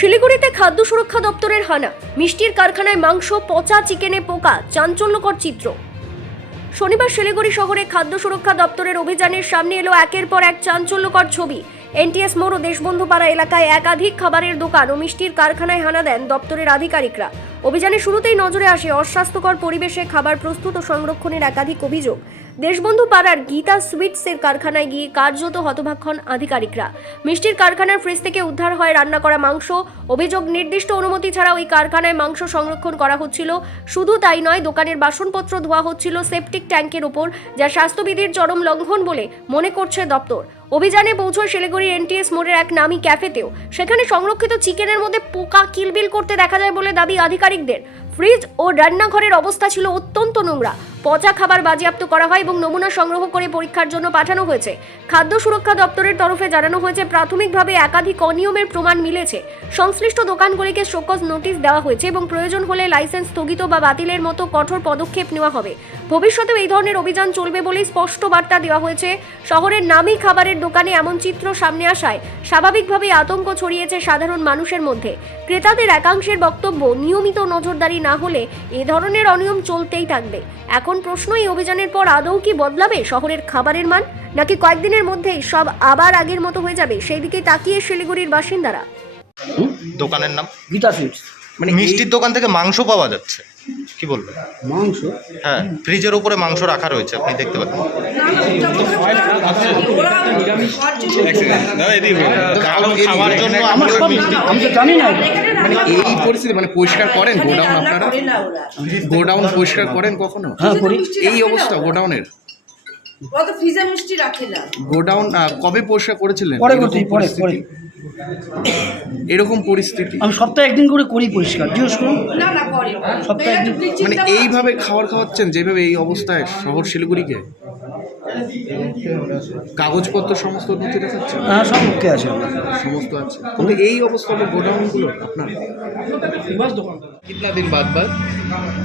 শিলিগুড়িতে খাদ্য সুরক্ষা দপ্তরের হানা, মিষ্টির কারখানায় মাংস, পচা চিকেনে পোকা, চাঞ্চল্যকর চিত্র। শনিবার শিলিগুড়ি শহরে খাদ্য সুরক্ষা দপ্তরের অভিযানের সামনে এলো একের পর এক চাঞ্চল্যকর ছবি। এনটিএস মোড় ও দেশবন্ধু পাড়া এলাকায় একাধিক খাবারের দোকান ও মিষ্টির কারখানায় হানা দেন দপ্তরের আধিকারিকরা। অভিযানের শুরুতেই নজরে আসে অস্বাস্থ্যকর পরিবেশে খাবার প্রস্তুত ও সংরক্ষণের একাধিক অভিযোগ। দেশবন্ধু পাড়ার গীতা সুইটসের কারখানায় গিয়ে কার্যত হতবাক হন আধিকারিকরা। মিষ্টির কারখানার ফ্রিজ থেকে উদ্ধার হয় রান্না করা মাংস। অভিযোগ, নির্দিষ্ট অনুমতি ছাড়া ওই কারখানায় মাংস সংরক্ষণ করা হচ্ছিল। শুধু তাই নয়, দোকানের বাসনপত্র ধোয়া হচ্ছিল সেপটিক ট্যাঙ্কের ওপর, যা স্বাস্থ্যবিধির চরম লঙ্ঘন বলে মনে করছে দপ্তর। অভিযানে পৌঁছয় শিলিগুড়ি এনটিএস মোড়ের এক নামী ক্যাফেতেও। সেখানে সংরক্ষিত চিকেনের মধ্যে পোকা কিলবিল করতে দেখা যায় বলে দাবি আধিকারিকদের। ফ্রিজ ও রান্নাঘরের অবস্থা ছিল অত্যন্ত নোংরা। পচা খাবার বাজেয়াপ্ত করা হয় এবং নমুনা সংগ্রহ করে পরীক্ষার জন্য পাঠানো হয়েছে। খাদ্য সুরক্ষা দপ্তরের তরফে জানানো হয়েছে, প্রাথমিকভাবে একাধিক অনিয়মের প্রমাণ মিলেছে। সংশ্লিষ্ট দোকানগুলিকে শোকজ নোটিশ দেওয়া হয়েছে এবং প্রয়োজন হলে লাইসেন্স স্থগিত বা বাতিলের মতো কঠোর পদক্ষেপ নেওয়া হবে। ভবিষ্যতেও এই ধরনের অভিযান চলবে বলেই স্পষ্ট বার্তা দেওয়া হয়েছে। শহরের নামী খাবারের দোকানে এমন চিত্র সামনে আসায় স্বাভাবিকভাবেই আতঙ্ক ছড়িয়েছে সাধারণ মানুষের মধ্যে। ক্রেতাদের একাংশের বক্তব্য, নিয়মিত নজরদারি না হলে এ ধরনের অনিয়ম চলতেই থাকবে। এখন প্রশ্ন, এই অভিযানের পর আদৌ কি বদলাবে শহরের খাবারের মান, নাকি কয়েকদিনের মধ্যেই সব আবার আগের মতো হয়ে যাবে? সেই দিকে তাকিয়ে শিলিগুড়ির বাসিন্দারা। দোকানের নাম গীতা সুইটস। মানে মিষ্টির দোকান থেকে মাংস পাওয়া যাচ্ছে, কি বলবেন? মাংস? হ্যাঁ, ফ্রিজের উপরে মাংস রাখা রয়েছে, আপনি দেখতে পাচ্ছেন। খাওয়ার জন্য আমি তো জানি না। মানে এই পরিস্থিতি মানে পরিষ্কার করেন গোডাউন? আপনারা গোডাউন পরিষ্কার করেন কখনো? হ্যাঁ, করি। এই অবস্থা গোডাউনের? ফ্রিজে মিষ্টি রাখে না। গোডাউন কবে পরিষ্কার করেছিলেন? পরে করছি, পরে। এরকম পরিস্থিতি আমি সপ্তাহে একদিন করে করি পরিষ্কার, জিজ্ঞেস করুন। না না করে সপ্তাহে একদিন। মানে এইভাবে খাবার খাওয়াচ্ছেন যেভাবে, এই অবস্থায় শহর শিলিগুড়িকে? কাগজপত্র সমস্ত নথি দেখাচ্ছে? হ্যাঁ, সব ওকে আছে আমার। সমস্ত আছে, কিন্তু এই অবস্থা হলো গোডাউনগুলো আপনার। कितना दिन बाद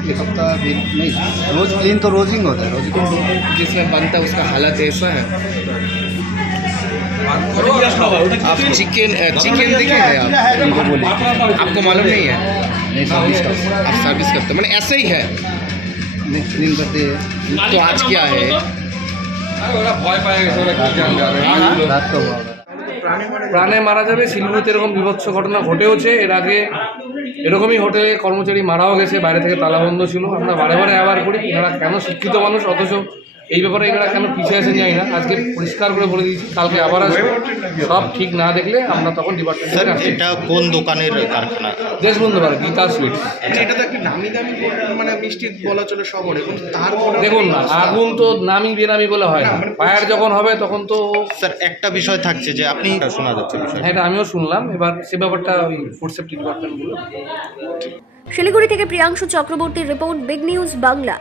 एक हफ्ता दिन नहीं, रोज क्लीन तो रोज ही होता है, रोज जिसमें बनता है उसका हालत ऐसा है? आप चिकन देखे हैं आप? इनको बोलिए। आपको मालूम नहीं है? नहीं, सर्विस का आप सर्विस करते हैं, मैंने ऐसे ही है। नहीं, क्लीन करते हैं। तो आज क्या है? रात को हुआ होगा। প্রাণে মারা যাবে। শিলিগুড়িতে এরকম বিভৎস ঘটনা ঘটেওছে। এর আগে এরকমই হোটেলে কর্মচারী মারাও গেছে, বাইরে থেকে তালাবন্ধ ছিল। আমরা বারে বারে আবার করি, এনারা কেন শিক্ষিত মানুষ অথচ এই ব্যাপারে এনারা কেন পিছিয়ে আসেন জানি না। আজকে পরিষ্কার করে বলে দিয়েছি, কালকে আবার আসবো। সব ঠিক না দেখলে আমরা তখন স্যার, ডিপার্টমেন্টে এটা কোন দোকানের কারখানা? দেশবন্ধু পাড়া গীতা সুইটস। মানে এটা তো একটা নামি দামি মানে মিষ্টি বলা চলে শহরে, কিন্তু তারপরে দেখুন না, আগুন তো নামি বেনামি বলে হয় না। ফায়ার যখন হবে তখন তো স্যার, একটা বিষয় থাকছে যে আপনি শোনা যাচ্ছে বিষয়। হ্যাঁ, এটা আমিও শুনলাম। এবার সে ব্যাপারটা ওই ফুড সেফটি ডিপার্টমেন্টগুলো। শিলিগুড়ি থেকে প্রিয়াংশু চক্রবর্তীর রিপোর্ট, বিগ নিউজ বাংলা।